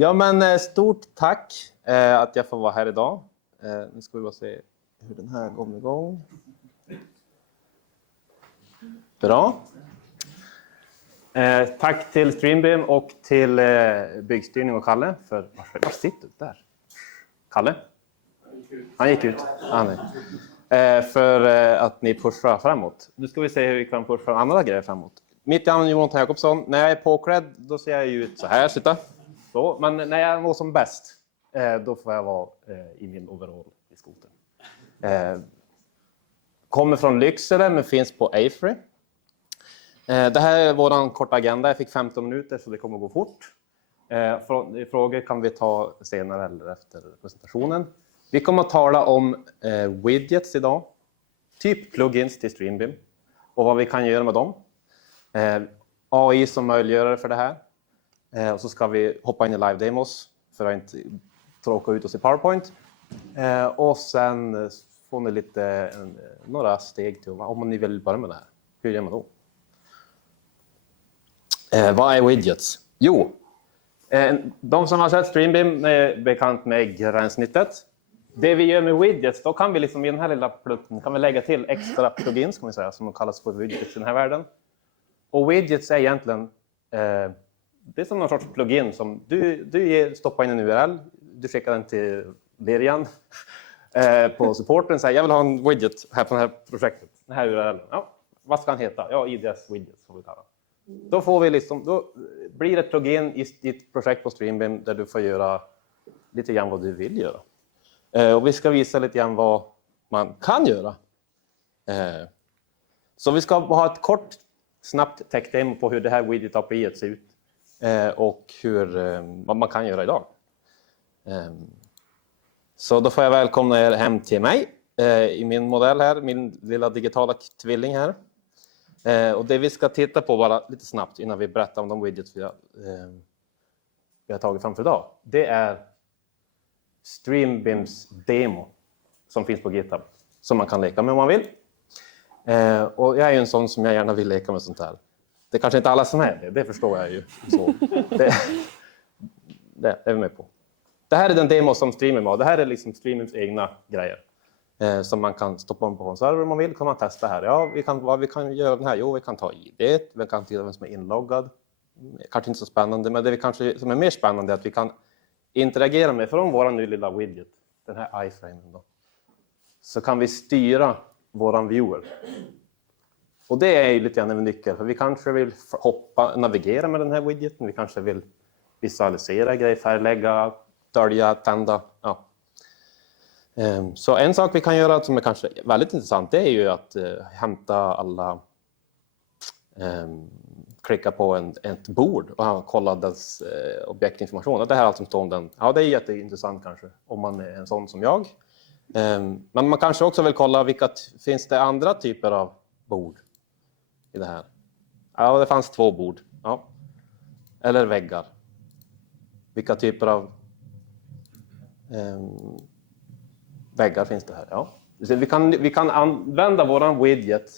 Ja, men stort tack att jag får vara här idag. Nu ska vi bara se hur den här går igång. Bra. Tack till Streambeam och till Byggstyrning och Kalle för... Var sitter du där? Kalle? Han gick ut. För att ni pushar framåt. Nu ska vi se hur vi kan pusha andra grejer framåt. Mitt namn är Jonathan Jakobsson. När jag är påklädd då ser jag ut så här, sitta. Så. Men när jag mår som bäst då får jag vara i min overall i skoten. Kommer från Lycksele men finns på Avery. Det här är vår korta agenda. Jag fick 15 minuter så det kommer att gå fort. Frågor kan vi ta senare eller efter presentationen. Vi kommer att tala om widgets idag. Typ plugins till Streambeam. Och vad vi kan göra med dem. AI som möjliggörare för det här. Och så ska vi hoppa in i live-demos för att inte tråka ut oss i PowerPoint. Och sen får ni några steg till om ni vill börja med det här. Hur gör man då? Vad är widgets? Jo, de som har sett Streambeam är bekant med gränssnittet. Det vi gör med widgets, då kan vi liksom i den här lilla plutten kan vi lägga till extra plugins kan vi säga, som kallas för widgets i den här världen. Och widgets är egentligen det är som någon sorts plugin som du stoppar in en URL, du skickar den till Lerian på supporten och säger jag vill ha en widget här på det här projektet, den här URLen. Ja, vad ska den heta? Ja, IDS widgets får vi kalla. Då blir det ett plugin i ditt projekt på Streambeam där du får göra lite grann vad du vill göra. Och vi ska visa lite grann vad man kan göra. Så vi ska ha ett kort, snabbt tech-demo på hur det här widget API ser ut. Och vad man kan göra idag. Så då får jag välkomna er hem till mig i min modell här, min lilla digitala tvilling här. Och det vi ska titta på bara lite snabbt innan vi berättar om de widgets vi har tagit fram för idag. Det är Streambeams demo som finns på GitHub som man kan leka med om man vill. Och jag är ju en sån som jag gärna vill leka med sånt här. Det är kanske inte alla som är det förstår jag ju. Så det är vi med på. Det här är den demo som Streambeam har. Det här är liksom Streambeams egna grejer. Som man kan stoppa om på en server om man vill. Kan man testa här. Ja, vad vi kan göra den här. Jo, vi kan ta ID. Vi kan titta vem som är inloggad. Kanske inte så spännande. Men det vi kanske som är mer spännande är att vi kan interagera med från vår nya lilla widget. Den här iframen då. Så kan vi styra våran viewer. Och det är ju lite grann en nyckel. För vi kanske vill navigera med den här widgeten. Vi kanske vill visualisera grejer, färglägga, dölja, tända. Ja. Så en sak vi kan göra som är kanske väldigt intressant det är ju att hämta alla klicka på ett bord och kolla dess objektinformation. Det här är allt som står om den. Ja, det är jätteintressant kanske om man är en sån som jag. Men man kanske också vill kolla finns det andra typer av bord i det här. Ja, det fanns 2 bord. Ja. Eller väggar. Vilka typer av väggar finns det här? Ja. Så vi kan använda våran widget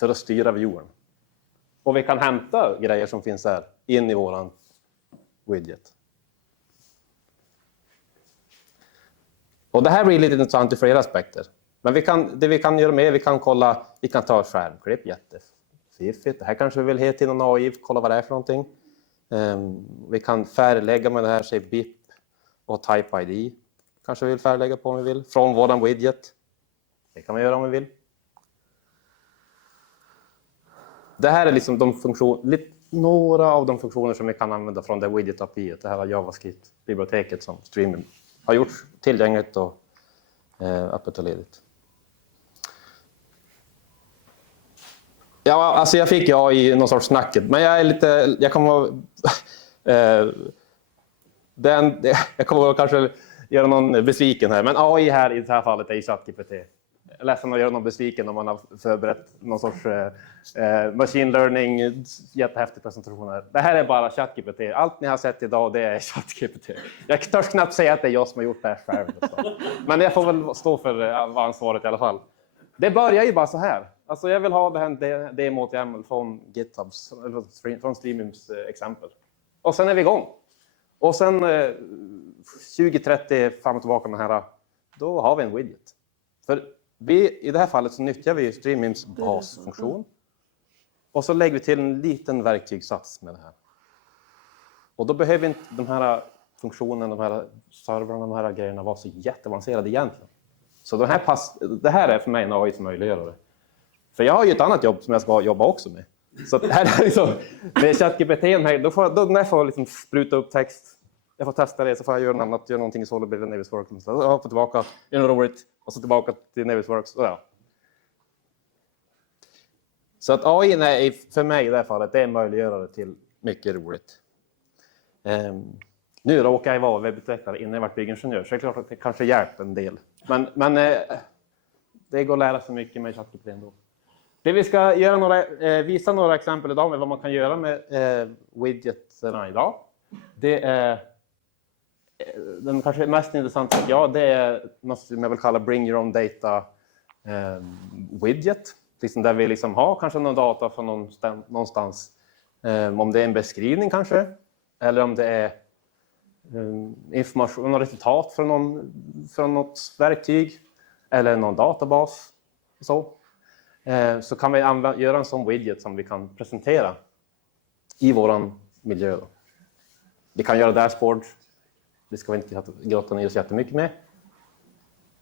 för att styra viewern. Och vi kan hämta grejer som finns här in i våran widget. Och det här blir lite intressant i flera aspekter. Men det vi kan göra med, vi kan ta skärmklipp, jättefiffigt. Det här kanske vi vill heta till någon AI, kolla vad det är för någonting. Vi kan färglägga med det här, säg BIP och Type ID. Kanske vi vill färglägga på om vi vill. Från våran widget. Det kan vi göra om vi vill. Det här är liksom några av de funktioner som vi kan använda från det widget API. Det här JavaScript-biblioteket som Streambeam har gjort tillgängligt och öppet och ledigt. Ja, alltså jag fick i någon sorts snacket, men jag kommer kanske göra någon besviken här, men AI här i det här fallet är ChatGPT. Jag är ledsen att göra någon besviken om man har förberett någon sorts machine learning, jättehäftig presentation här. Det här är bara ChatGPT. Allt ni har sett idag det är ChatGPT. Jag törs knappt säga att det är jag som har gjort det här själv. Men jag får väl stå för ansvaret i alla fall. Det börjar ju bara så här. Alltså jag vill ha det här demot från GitHubs, från Streambeams exempel. Och sen är vi igång. Och sen 20-30 fram och tillbaka med den här, då har vi en widget. För i det här fallet så nyttjar vi Streamyms basfunktion. Och så lägger vi till en liten verktygssats med det här. Och då behöver inte de här funktionerna, de här servrarna, de här grejerna vara så jätteavancerade egentligen. Så det här är för mig en AI som möjliggör. För jag har ju ett annat jobb som jag ska jobba också med. Så här är liksom, med ChatGPT här, då när jag får liksom spruta upp text, jag får testa det, så får jag göra något annat, göra någonting i Solid eller Navisworks. Så jag får tillbaka, göra något roligt, och så tillbaka till Navisworks. Och ja. Så att AI är för mig i det här fallet, det är möjliggörare till mycket roligt. Nu råkar jag vara webbutvecklare innan jag varit byggingenjör, så det är klart att det kanske hjälper en del. Men det går att lära sig mycket med ChatGPT ändå. Det vi ska göra visa några exempel idag med vad man kan göra med widgeterna idag. Det är den kanske mest intressanta, det är något som jag vill kalla bring your own data widget. Liksom där vi liksom har kanske någon data från någonstans. Om det är en beskrivning kanske, eller om det är information och resultat från något verktyg eller någon databas. Så kan vi göra en sån widget som vi kan presentera i våran miljö. Då. Vi kan göra dashboard. Det ska vi inte grotta ner oss jättemycket med.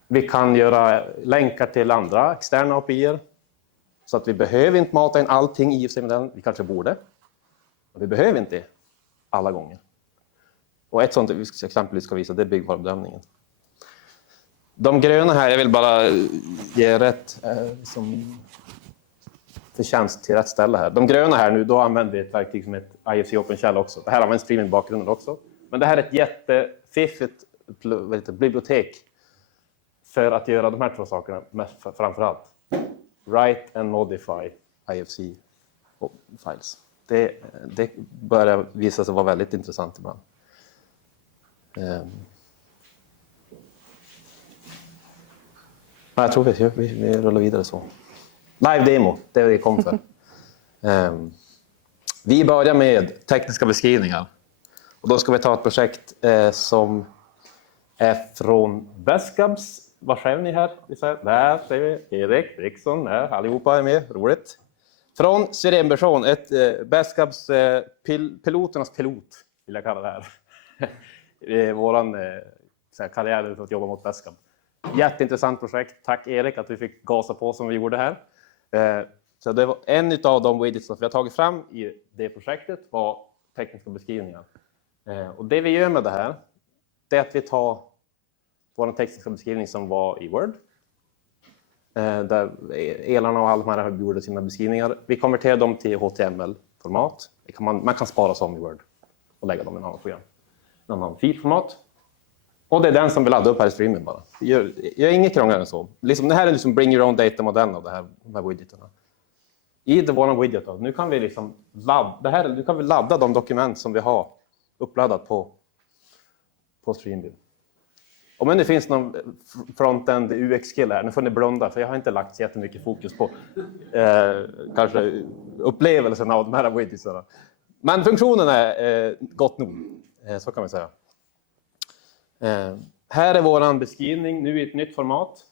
Vi kan göra länkar till andra externa API-er. Så att vi behöver inte mata in allting i IFC-modellen. Vi kanske borde. Och vi behöver inte alla gånger. Och ett sånt exempel vi ska visa, det är byggvarubedömningen. De gröna här, jag vill bara ge rätt förtjänst till rätt ställe här. De gröna här nu, då använder vi ett verktyg som heter IFC OpenShell också. Det här används streaming i bakgrunden också. Men det här är ett jättefiffigt bibliotek för att göra de här två sakerna framförallt. Write and modify IFC files. Det börjar visa sig vara väldigt intressant ibland. Jag tror vi rullar vidare så. Live demo, det är det vi kom för. Vi börjar med tekniska beskrivningar. Och då ska vi ta ett projekt som är från Basecamps. Var är ni här? Där ser vi Erik, Riksson, där. Allihopa är med, roligt. Från Syrenversion, ett Basecamps piloternas pilot, vill jag kalla det här. Våran karriär för att jobba mot Basecamp. Jätteintressant projekt. Tack Erik att vi fick gasa på som vi gjorde här. Så det var en av de widgets som vi har tagit fram i det projektet var tekniska beskrivningar. Och det vi gör med det här, det är att vi tar vår tekniska beskrivning som var i Word. Där elarna och alla de här gjorde sina beskrivningar. Vi konverterar dem till HTML-format. Man kan spara som i Word och lägga dem i en annan program. En annan filformat. Och det är den som vi laddar upp här i streamen bara. Jag är inget krångligare än så. Det här är liksom bring your own data-modellen av de här widgeterna. I vår widget då, nu kan vi ladda de dokument som vi har uppladdat på Streamview. Om det finns någon frontend UX-skill här, nu får ni blunda för jag har inte lagt så jättemycket fokus på kanske upplevelsen av de här widgetsarna. Men funktionen är gott nog, så kan man säga. Här är våran beskrivning nu i ett nytt format.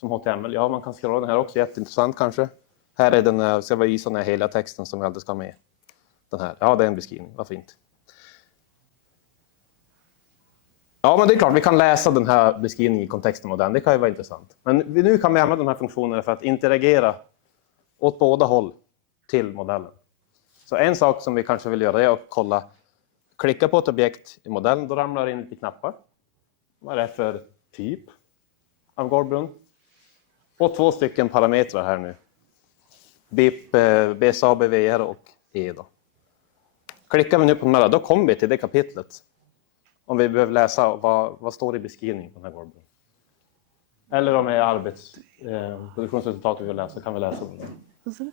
Som HTML. Ja, man kan scrolla den här också, jätteintressant kanske. Här är den, ska jag visa den här hela texten som vi alltid ska ha med. Den här, ja det är en beskrivning, vad fint. Ja, men det är klart, vi kan läsa den här beskrivningen i kontexten av den. Det kan ju vara intressant. Men nu kan vi använda de här funktionerna för att interagera åt båda håll till modellen. Så en sak som vi kanske vill göra är att kolla, klicka på ett objekt i modellen, då ramlar det in lite knappar. Vad är det för typ av golvbrunn? Och 2 stycken parametrar här nu. BIP, BSA, BVR och E då. Klickar vi nu på den här, då kommer vi till det kapitlet. Om vi behöver läsa vad står i beskrivningen på den här golvbrunnen. Eller om det är produktionsresultat vi vill läsa, kan vi läsa det.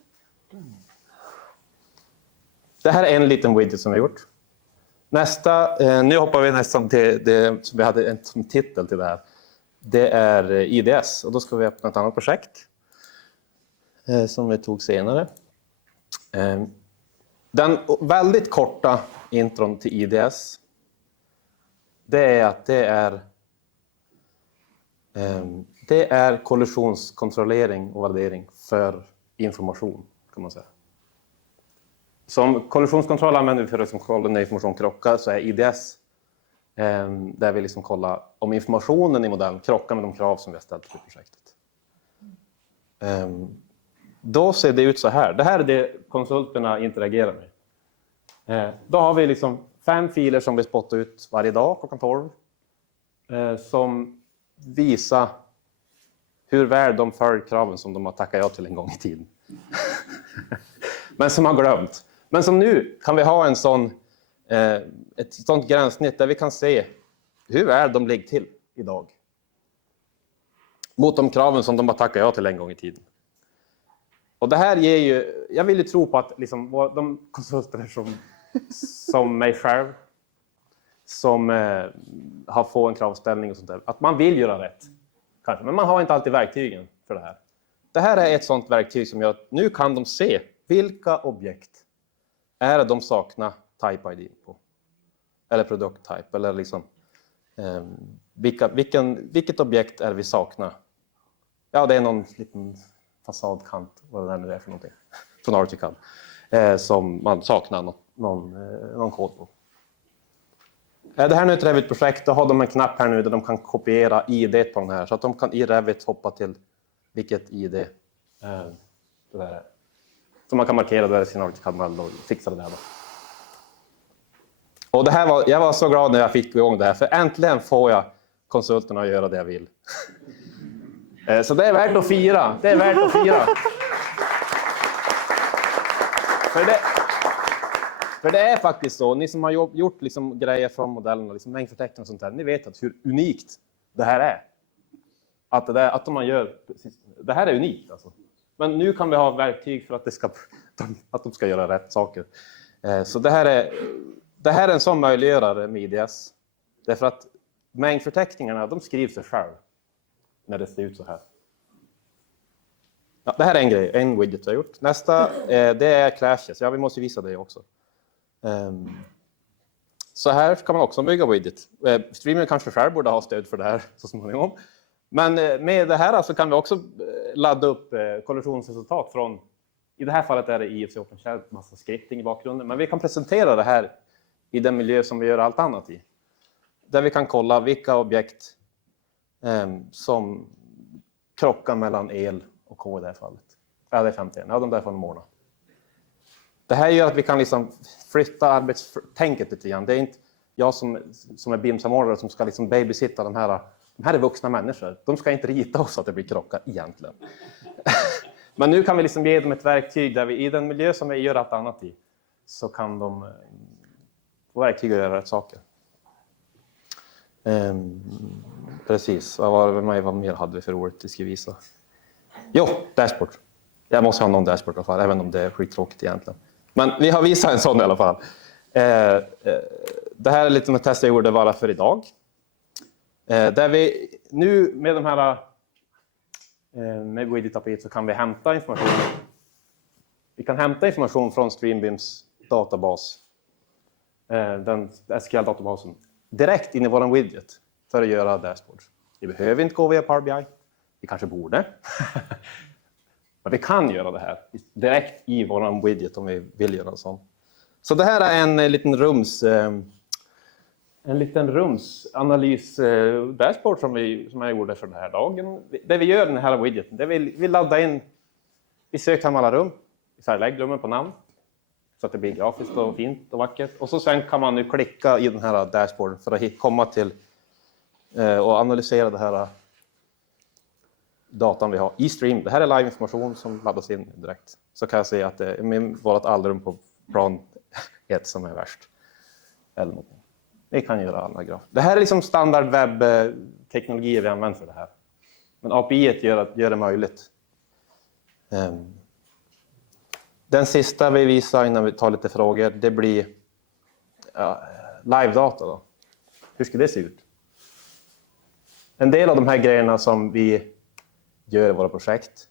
Det här är en liten widget som vi har gjort. Nästa, nu hoppar vi nästan till det som vi hade som titel till det här. Det är IDS och då ska vi öppna ett annat projekt som vi tog senare. Den väldigt korta intron till IDS. Det är att det är kollisionskontrollering och validering för information, kan man säga. Som kollisionskontroll använder vi för att kolla när information krockar, så är IDS där vi liksom kollar om informationen i modellen krockar med de krav som vi har ställt för projektet. Då ser det ut så här. Det här är det konsulterna interagerar med. Då har vi liksom 5 filer som vi spottar ut varje dag klockan 12. Som visar hur väl de följer kraven som de har tackat ja till en gång i tiden. Men som har glömt. Men som nu kan vi ha ett sånt gränssnitt där vi kan se hur väl de ligger till idag. Mot de kraven som de har tackat ja till en gång i tiden. Och det här ger ju, jag vill ju tro på att liksom, de konsulter som mig själv, som har fått en kravställning och sånt där, att man vill göra rätt. Kanske, men man har inte alltid verktygen för det här. Det här är ett sånt verktyg som gör att nu kan de se vilka objekt är det de saknar type ID på. Eller product type, eller liksom vilket objekt är vi saknar. Ja, det är någon liten fasadkant, vad det där nu är för någonting, från Archicad, som man saknar någon kod på. Det här är ett Revit-projekt, då har de en knapp här nu där de kan kopiera ID på den här, så att de kan i Revit hoppa till vilket ID det där är. Så man kan markera där i sin Archicad-mall och fixa det där då. Och det här jag var så glad när jag fick igång det här, för äntligen får jag konsulterna att göra det jag vill. Så det är värt att fira. Det är värt att fira. För det är faktiskt så. Ni som har gjort liksom grejer från modellerna, liksom mängdförteckning och sånt där, ni vet att hur unikt det här är. Att de man gör, det här är unikt alltså. Men nu kan vi ha verktyg för att de ska göra rätt saker. Så det här är en sån möjliggörare med IDS. Därför att mängdförteckningarna, de skriver sig själv när det ser ut så här. Ja, det här är en grej, en widget jag har gjort. Nästa, det är clashes. Ja, vi måste visa det också. Så här kan man också bygga widget. Streamen kanske själv borde ha stöd för det här så småningom. Men med det här så kan vi också ladda upp kollisionsresultat från, i det här fallet är det IFC OpenShare, massa scripting i bakgrunden. Men vi kan presentera det här i den miljö som vi gör allt annat i. Där vi kan kolla vilka objekt som krockar mellan el och K i det här fallet. Ja, det är 51. Ja, de där får de ordna. Det här gör att vi kan liksom flytta arbetstänket lite grann. Det är inte jag som är BIM-samordnare som ska liksom babysitta de här är vuxna människor. De ska inte rita oss att det blir krockar egentligen. Men nu kan vi liksom ge dem ett verktyg där vi i den miljö som vi gör allt annat i så kan de få verktyg att göra rätt saker. Precis, vad mer hade vi för ordet jag ska visa? Jo, dashboard. Jag måste ha någon dashboard i alla fall, även om det är skittråkigt egentligen. Men vi har visat en sån i alla fall. Det här är lite med test jag gjorde bara för idag. Där vi nu med de här med widget-API så kan vi hämta information. Vi kan hämta information från StreamBIMs databas. Den SQL-databasen. Direkt in i vår widget för att göra dashboards. Vi behöver inte gå via Power BI. Vi kanske borde. Men vi kan göra det här direkt i vår widget om vi vill göra en sån. Så det här är en liten rumsanalys dashboard som jag gjorde för den här dagen. Det vi gör den här widgeten, det vi laddar in, vi söker fram alla rum, vi färglägger rummen på namn. Så att det blir grafiskt och fint och vackert. Och så sen kan man nu klicka i den här dashboarden för att komma till och analysera det här datan vi har i stream. Det här är live-information som laddas in direkt. Så kan jag se att det är vårt allrum på plan 1 som är värst. Eller något. Vi kan göra alla grafer. Det här är liksom standard webbteknologier vi använder för det här. Men API gör det möjligt. Den sista vi visar innan vi tar lite frågor, det blir live-data då. Hur ska det se ut? En del av de här grejerna som vi gör i våra projekt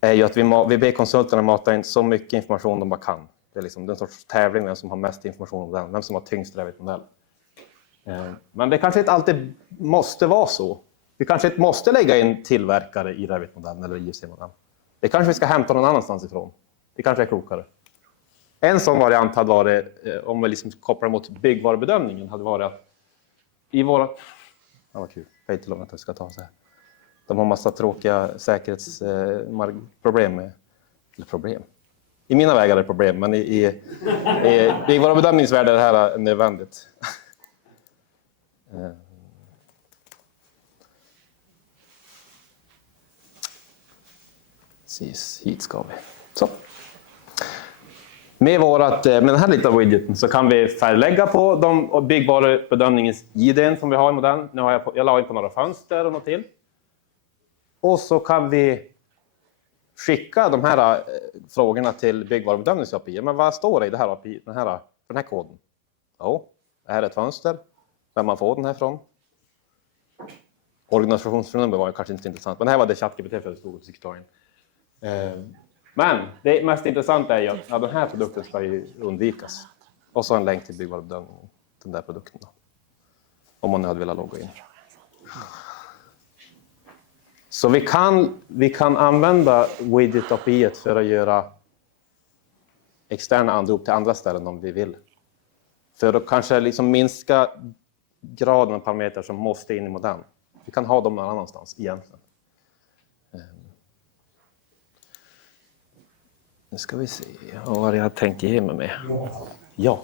är ju att vi ber konsulterna mata in så mycket information de bara kan Det är liksom den sorts tävling, vem som har mest information om den, vem som har tyngst Revit-modell. Men det kanske inte alltid måste vara så. Vi kanske inte måste lägga in tillverkare i Revit-modellen eller IFC-modellen. Det kanske vi ska hämta någon annanstans ifrån. Det kanske är klokare. En sån variant hade varit, om vi liksom kopplar mot byggvarubedömningen, hade varit att i våra... Ja, vad kul. Jag vet inte om att jag ska ta så här. De har massa tråkiga säkerhetsproblem med... Eller problem. I mina vägar är det problem, men i byggvarubedömningsvärld är det här nödvändigt. Precis, hit ska vi. Så. Med den här lilla widgeten så kan vi färglägga på de byggvarubedömningens ID:n som vi har i modellen. Nu har jag la in på några fönster och något till. Och så kan vi skicka de här frågorna till byggvarubedömningens API. Men vad står det i det här API, den här koden? Jo, det här är ett fönster. Vem man får den här från. Organisationsnummer var kanske inte intressant, men det här var det ChatGPT föreslog. Men det mest intressanta är ju att den här produkten ska ju undvikas. Och så en länk till byggvarubedömningen, den där produkten. Då. Om man nu hade velat logga in. Så vi kan använda widget API för att göra externa anrop till andra ställen om vi vill. För att kanske liksom minska graden av parametrar som måste in i modellen. Vi kan ha dem någon annanstans egentligen. Nu ska vi se vad jag har tänkt ge mig med. Ja.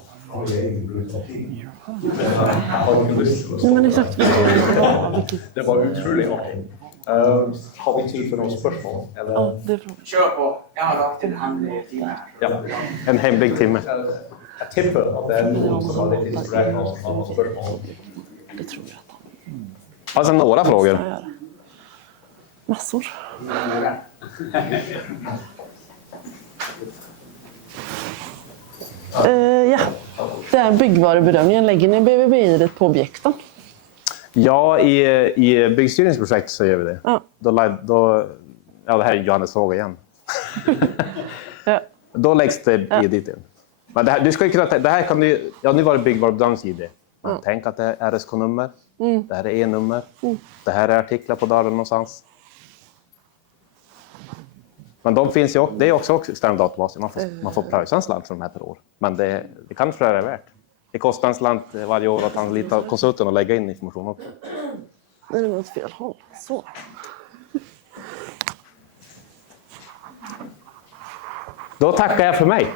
Men exakt det var utroligt artigt. Har vi tid för några spörsmål? Eller? Ja, det är bra. Kör på. Jag har lagt en hemlig timme. Ja. En hemlig timme. Jag tippar att det är någon som har lite inspiration av några spörsmål. Det tror jag. Alltså några frågor. Massor. Ja, det är byggvarubedömningen. Lägger ni BVB på objekten? Ja, i byggstyrningsprojekt så gör vi det. Ja. Ja, det här är Johannes fråga igen. Ja. Då läggs det dit in. Men det här kan du... Ja, nu var det byggvarubedömnings-ID. Men tänk att det är RSK-nummer. Det här är E-nummer. Det här är artiklar på dörren någonstans. Men de finns ju, det är också externa databaser. Man får pröjsa en slant för de här per år. Men det kanske är värt. Det kostar en slant varje år att anlita konsulten och lägga in information också. Nej, det var åt fel håll. Så. Då tackar jag för mig.